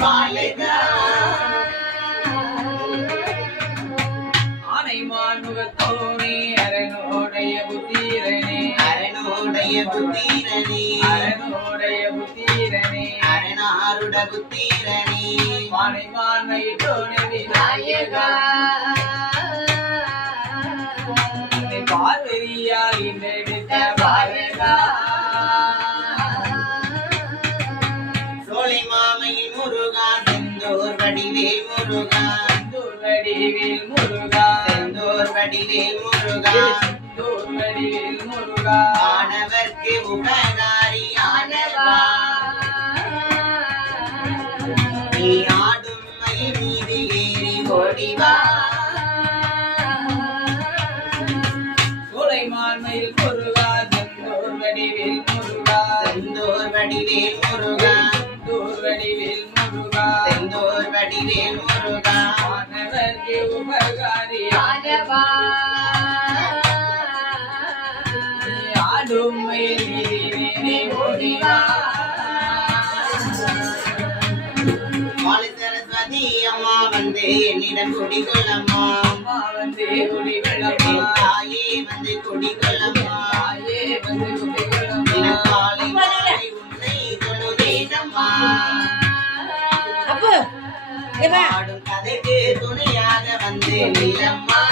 பாலகா ஆனைமான் முகத்தோனே அரணுடைய புத்தீரனே அரணுடைய புத்தீரனே அரணுடைய புத்தீரனே அரணாருட புத்தீரனே ஆனைமான் மயிட்டோனே விநாயகா பார்வதியால் இன்றெடுத்த பாலகா சோலை மாமையின் முருகா செந்தூர் வடிவேல் முருகா செந்தூர் வடிவேல் முருகா செந்தூர் வடிவேல் முருகா செந்தூர் வடிவேல் முருகா ஆனவர்க்கு உபகாரி ஆனவா நீ ஆடும் மயில் மீது ஏறி ஓடிவா சோலைமான்மையில் முருகா செந்தூர் வடிவேல் முருகா செந்தூர் வடிவேல் முருகா செந்தூர் வடிவேல் முருகா செந்தூர் வடிவேல் முருகா ஆனவர்க்கு உபகாரி ஆனவா ஆடும் மயில் மீது ஓடிவா மாலை சரஸ்வதி அம்மா வந்து என்னிடம் குடிகொள்ளம்மா அம்மா வந்து குடிகளம்மா தாயே வந்து குடிகொள்ளம்மா தாயே வந்து குடிகளம்மா காலை மாலை உன்னை தொழுதேனம்மா அப்போ பாடும் கதைக்கு துணையாக வந்து நிலம்மா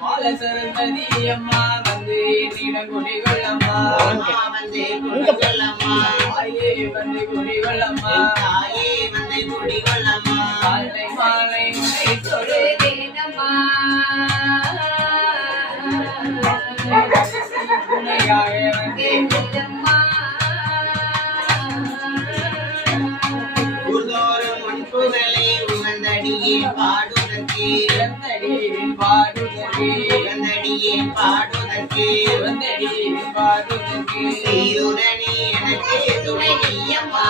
மாலை சரஸ்வதி அம்மா வந்து என்னிடம் குடிகளம்மா அம்மா வந்து குடிகொள்ளம்மா தாயே வந்து குடிகளம்மா தாயே வந்து குடிகொள்ளம்மா காலை மாலை உன்னை தொழுதேனம்மா துணையாக வந்து நிலம்மா ஊர்தோறும் முன்புகளை உகந்தடியே பாடுதற்கே இறந்தடியின் பாடுதற்கு உகந்தடியே பாடுதற்கே இறந்தடியின் பாடுதற்கு சீருடனே எனக்கு துணை நீயம்மா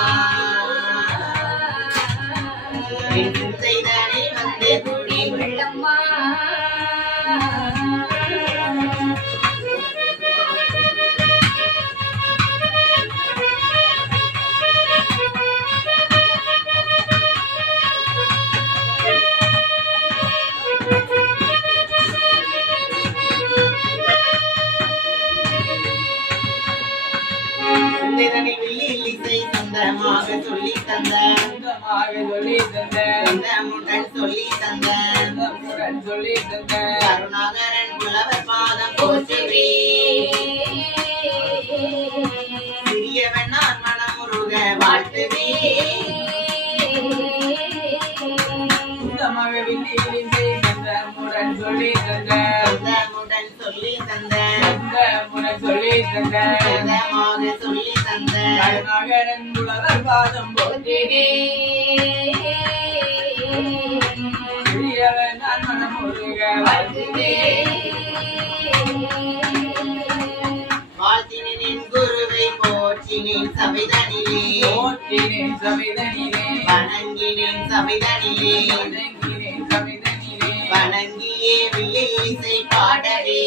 என் செய்தனை வந்து குடி உள்ளம்மா சிந்தைதனில் வில்லில் இசை சொந்தமாக சொல்லி தந்த சொந்தமாக சொல்லி தந்த சொந்தமுடன் சொல்லி தந்த சொந்தமுடன் சொல்லி தந்த கருணாகரன் புலவர் பாதம் போற்றுவே சிறியவன் நான் மனமுருக வாழ்த்துவே சொந்தமாக வில்லில் சொந்தமுடன் சொல்லி தந்த சொந்தமுடன் சொல்லி தந்த சொந்தமுடன் சொல்லி தந்த சொந்தமாக சொல்லி தந்த கருணாகரன் புலவர் பாதம் போற்றினே சிறியவன் நான் மனமுருக வாழ்த்துவே வாழ்த்தினேன் குருவை போற்றினேன் சபைதனிலே போற்றினேன் சபைதனிலே வணங்கினேன் சபைதனிலே வணங்கினேன் சபைதனிலே வணங்கியே வில்லில் இசை பாடவே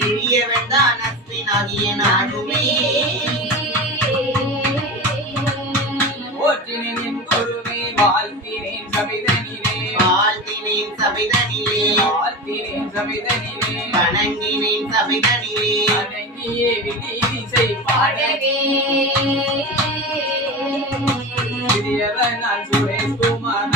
சிறியவன் தான் அஸ்வினாகிய நானுமே போற்றினேன் என் குருவை வாழ்த்தினேன் சபைதனிலே வாழ்த்தினேன் சபைதனிலே வாழ்த்தினேன் சபைதனிலே வணங்கினேன் சபைதனிலே வணங்கியே விதிசை பாடவே பாடவே சிறியவன் நான் சுரேஷ் குமார்